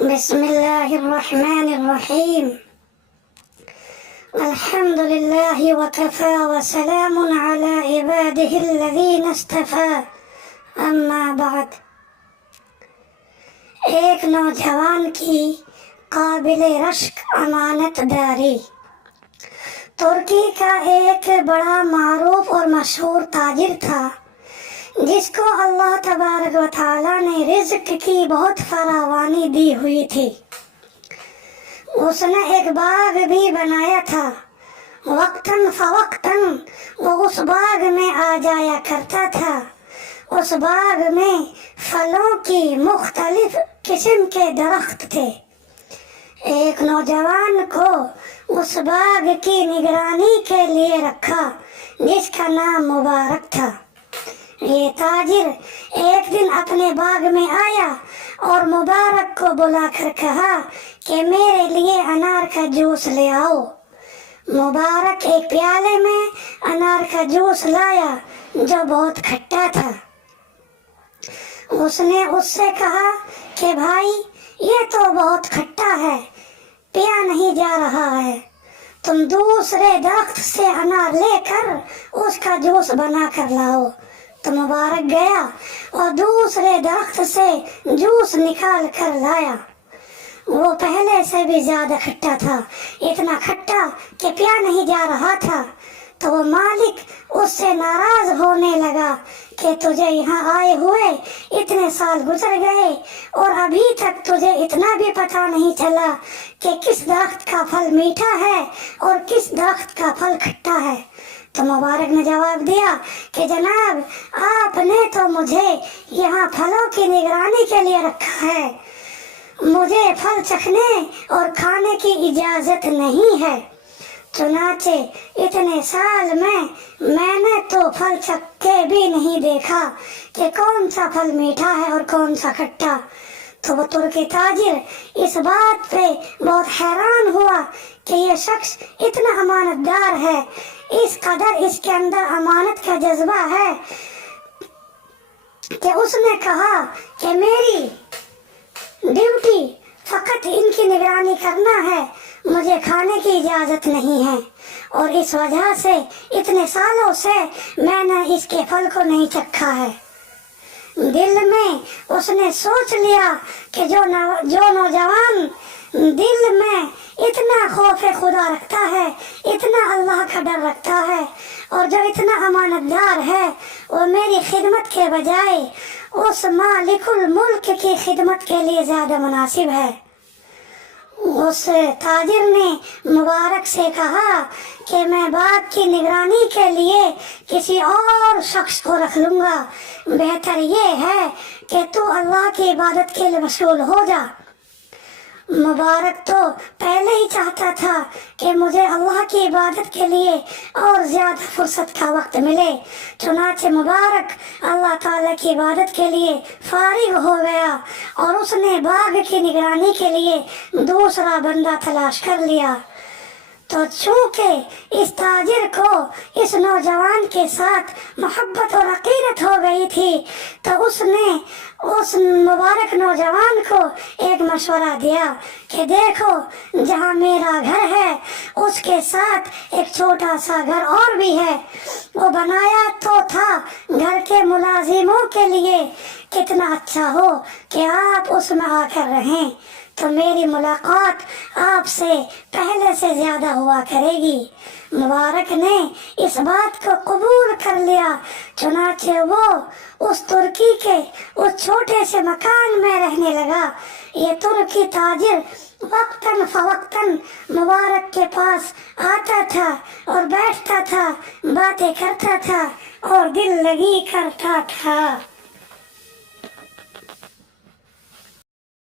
بسم الله الرحمن الرحيم. الحمد لله وكفى وسلام على عباده الذين اصطفى اما بعد. ایک نوجوان کی قابل رشک امانت داری. ترکی کا ایک بڑا معروف اور مشہور تاجر تھا جس کو اللہ تبارک و تعالیٰ نے رزق کی بہت فراوانی دی ہوئی تھی. اس نے ایک باغ بھی بنایا تھا. وقتاً فوقتاً وہ اس باغ میں آ جایا کرتا تھا. اس باغ میں پھلوں کی مختلف قسم کے درخت تھے. ایک نوجوان کو اس باغ کی نگرانی کے لیے رکھا جس کا نام مبارک تھا. یہ تاجر ایک دن اپنے باغ میں آیا اور مبارک کو بلا کر کہا کہ میرے لیے انار کا جوس لے آؤ. مبارک ایک پیالے میں انار کا جوس لایا جو بہت کھٹا تھا. اس نے اس سے کہا کہ بھائی یہ تو بہت کھٹا ہے، پیا نہیں جا رہا ہے، تم دوسرے درخت سے انار لے کر اس کا جوس بنا کر لاؤ. تو مبارک گیا اور دوسرے درخت سے جوس نکال کر لایا. وہ پہلے سے بھی زیادہ کھٹا تھا، اتنا کھٹا کہ پیا نہیں جا رہا تھا. تو وہ مالک اس سے ناراض ہونے لگا کہ تجھے یہاں آئے ہوئے اتنے سال گزر گئے اور ابھی تک تجھے اتنا بھی پتہ نہیں چلا کہ کس درخت کا پھل میٹھا ہے اور کس درخت کا پھل کھٹا ہے. تو مبارک نے جواب دیا کہ جناب آپ نے تو مجھے یہاں پھلوں کی نگرانی کے لیے رکھا ہے، مجھے پھل چکھنے اور کھانے کی اجازت نہیں ہے. چنانچہ اتنے سال میں نے تو پھل چکھ کے بھی نہیں دیکھا کہ کون سا پھل میٹھا ہے اور کون سا کھٹا. تو وہ ترکی تاجر اس بات پہ بہت حیران ہوا کہ یہ شخص اتنا امانت دار ہے، اس قدر اس کے اندر امانت کا جذبہ ہے کہ اس نے کہا کہ میری ڈیوٹی فقط ان کی نگرانی کرنا ہے، مجھے کھانے کی اجازت نہیں ہے اور اس وجہ سے اتنے سالوں سے میں نے اس کے پھل کو نہیں چکھا ہے. دل میں اس نے سوچ لیا کہ جو نوجوان دل میں اتنا خوف خدا رکھتا ہے، اتنا اللہ کا ڈر رکھتا ہے اور جو اتنا امانت دار ہے، وہ میری خدمت کے بجائے اس مالک الملک کی خدمت کے لیے زیادہ مناسب ہے. اس تاجر نے مبارک سے کہا کہ میں باغ کی نگرانی کے لیے کسی اور شخص کو رکھ لوں گا، بہتر یہ ہے کہ تو اللہ کی عبادت کے لیے مشغول ہو جا. مبارک تو پہلے ہی چاہتا تھا کہ مجھے اللہ کی عبادت کے لیے اور زیادہ فرصت کا وقت ملے. چنانچہ مبارک اللہ تعالیٰ کی عبادت کے لیے فارغ ہو گیا اور اس نے باغ کی نگرانی کے لیے دوسرا بندہ تلاش کر لیا. تو چونکہ اس تاجر کو اس نوجوان کے ساتھ محبت اور عقیدت ہو گئی تھی تو اس نے اس مبارک نوجوان کو ایک مشورہ دیا کہ دیکھو جہاں میرا گھر ہے اس کے ساتھ ایک چھوٹا سا گھر اور بھی ہے، وہ بنایا تو تھا گھر کے ملازموں کے لیے، کتنا اچھا ہو کہ آپ اس میں آ کر رہیں تو میری ملاقات آپ سے پہلے سے زیادہ ہوا کرے گی. مبارک نے اس بات کو قبول کر لیا. چنانچہ وہ اس ترکی کے اس چھوٹے سے مکان میں رہنے لگا. یہ ترکی تاجر وقتاً فوقتاً مبارک کے پاس آتا تھا اور بیٹھتا تھا، باتیں کرتا تھا اور دل لگی کرتا تھا.